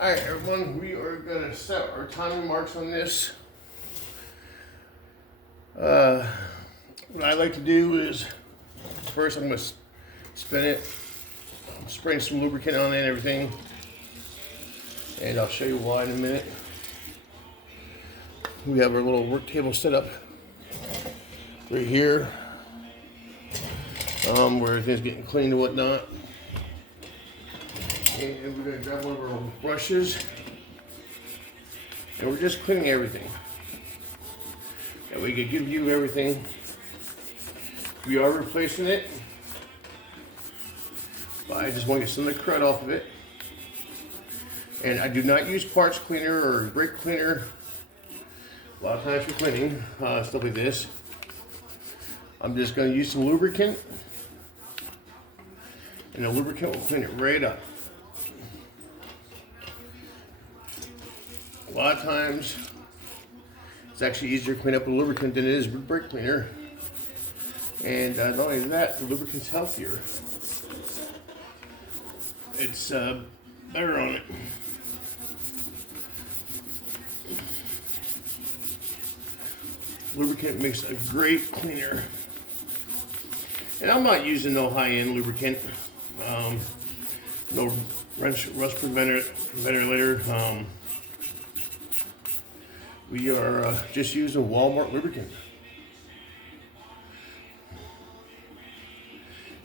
Alright everyone, we are going to set our timing marks on this. What I like to do is, first I'm going to spin it, spraying some lubricant on it and everything, and I'll show you why in a minute. We have our little work table set up right here, where everything's getting cleaned and whatnot. And we're going to grab one of our brushes, and we're just cleaning everything. And we can give you everything. We are replacing it, but I just want to get some of the crud off of it. And I do not use parts cleaner or brake cleaner. A lot of times for cleaning stuff like this. I'm just going to use some lubricant, and the lubricant will clean it right up. A lot of times, it's actually easier to clean up with lubricant than it is with brake cleaner. And not only that, the lubricant's healthier. It's better on it. Lubricant makes a great cleaner. And I'm not using no high-end lubricant. No rust preventer. We are just using Walmart lubricant. And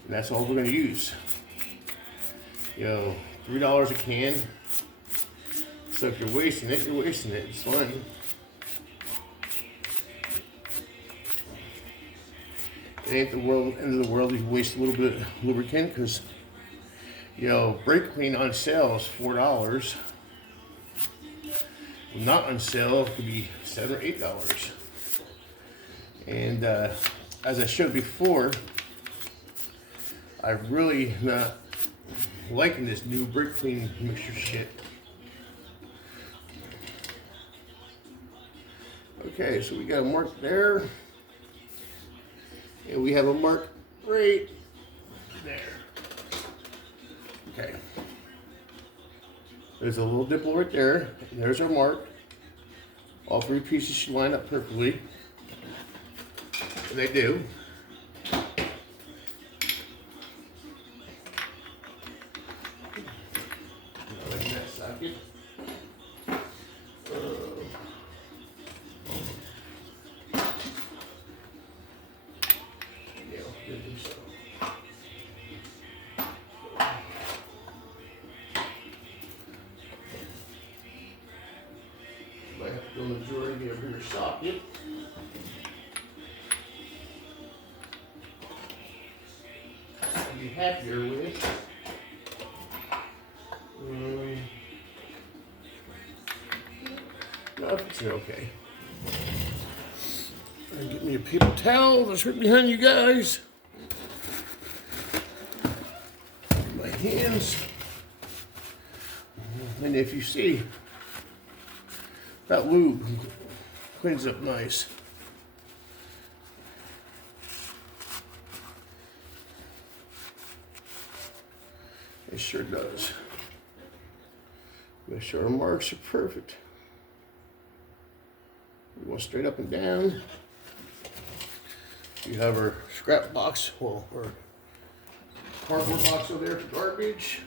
that's all we're going to use. You know, $3 a can. So if you're wasting it, you're wasting it. It's fine. It ain't the end of the world if you waste a little bit of lubricant, because, you know, brake clean on sale is $4. Not on sale, it could be $7 or $8. And as I showed before, I'm really not liking this new brake clean mixture shit. Okay, so we got a mark there, and we have a mark right there. Okay. There's a little dimple right there, and there's our mark. All three pieces should line up perfectly, and they do. I have to go majority of your socket. I'd be happier with. No, it's okay. And get me a paper towel that's right behind you guys. My hands. And if you see, that lube cleans up nice. It sure does. Make sure our marks are perfect. We go straight up and down. We have our scrap box, well, or cardboard box over there for garbage.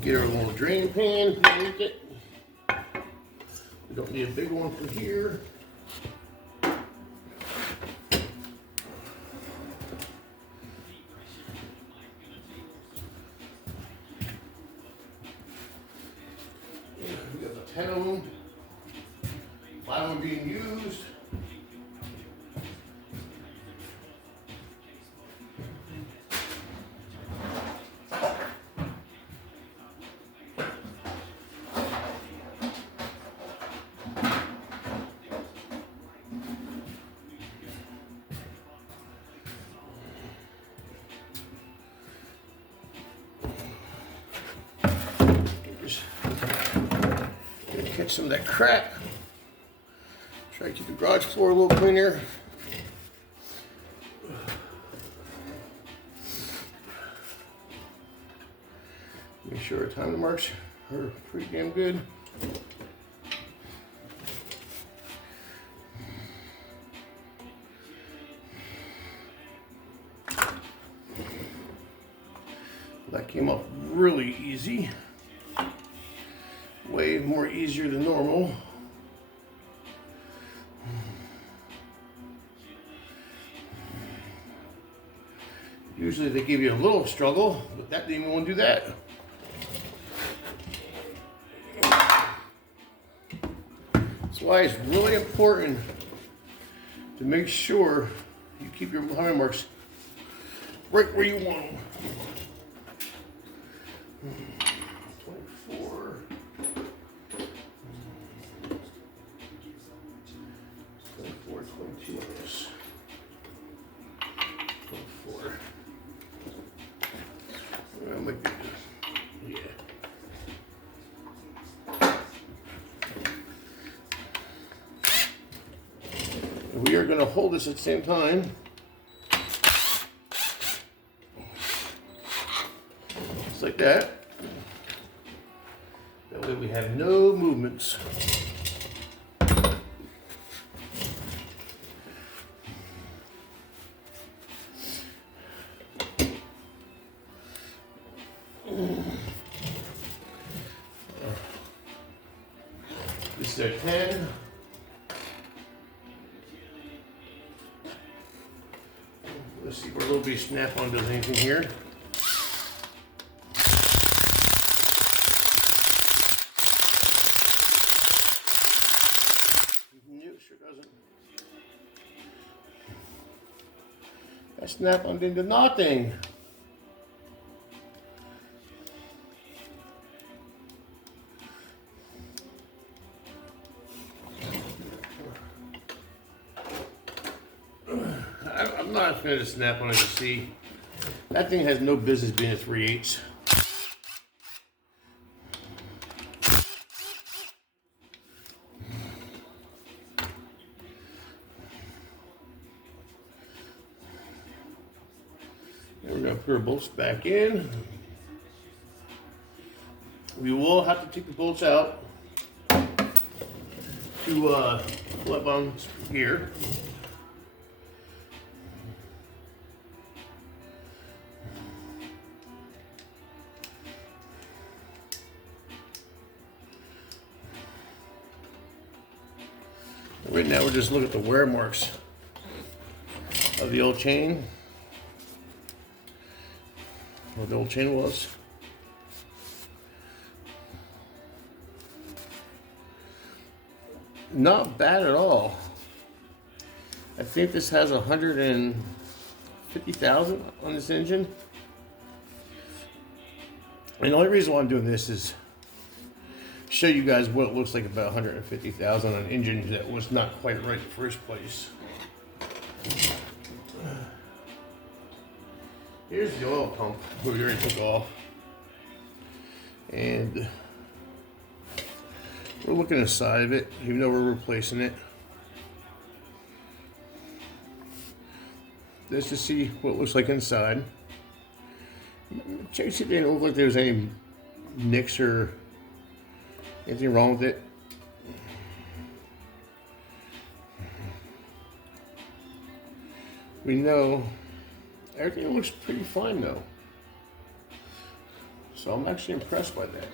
Get our little drain pan underneath it. We don't need a big one for here. 10 of them. 5 of them being used. Catch some of that crap. Try to keep the garage floor a little cleaner. Make sure our time marks are pretty damn good. That came up really easy. Way more easier than normal. Usually they give you a little struggle, but that didn't even want to do that. That's why it's really important to make sure you keep your line marks right where you want them. 24. 24, 22 of this. 24. Well, make it, yeah. We are going to hold this at the same time. Just like that. That way we have no movements. This is our 10. Let's see if our little bit snap-on does anything here. No, it sure doesn't. That snap-on didn't do nothing. I'm not a fan of the snap-on, as you see. That thing has no business being a 3/8. And we're going to put our bolts back in. We will have to take the bolts out to flip on here. Right now we're just looking at the wear marks of the old chain. What the old chain was. Not bad at all. I think this has 150,000 on this engine. And the only reason why I'm doing this is show you guys what it looks like about 150,000 on an engine that was not quite right in the first place. Here's the oil pump we already took off, and we're looking inside of it, even though we're replacing it. Just to see what it looks like inside. Check to see if it didn't look like there was any nicks or anything wrong with it. We know everything looks pretty fine though. So I'm actually impressed by that.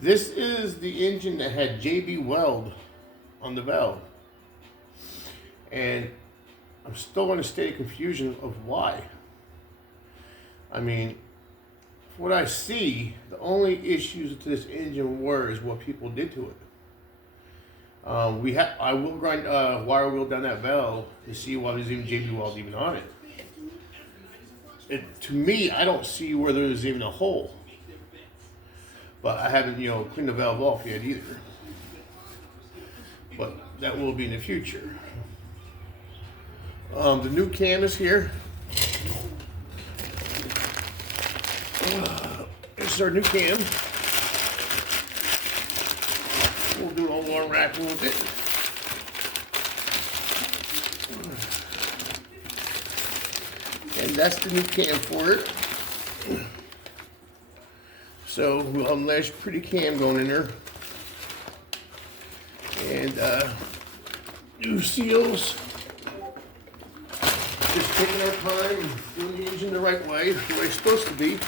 This is the engine that had JB Weld on the valve. And I'm still in a state of confusion of why. I mean, what I see, the only issues to this engine were is what people did to it. I will grind wire wheel down that valve to see why there's even JB welds even on it. To me, I don't see where there's even a hole. But I haven't, cleaned the valve off yet either. But that will be in the future. The new cam is here. This is our new cam. We'll do a little unwrapping with it. And that's the new cam for it. So we'll have a nice pretty cam going in there. And new seals. Just taking our time, doing the engine the right way, the way it's supposed to be.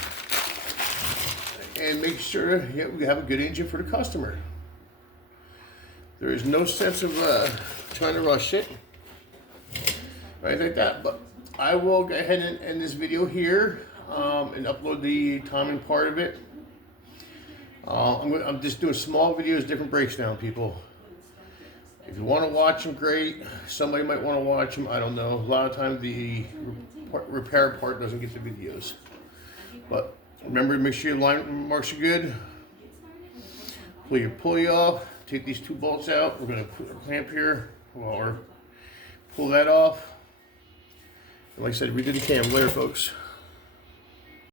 And make sure we have a good engine for the customer. There is no sense of trying to rush it, right like that. But I will go ahead and end this video here and upload the timing part of it. I'm just doing small videos, different breaks down, people. If you want to watch them, great. Somebody might want to watch them. I don't know. A lot of times the repair part doesn't get the videos. But remember to make sure your line marks are good. Pull your pulley off. Take these 2 bolts out. We're going to put a clamp here. Or pull that off. And like I said, we did the cam later, folks.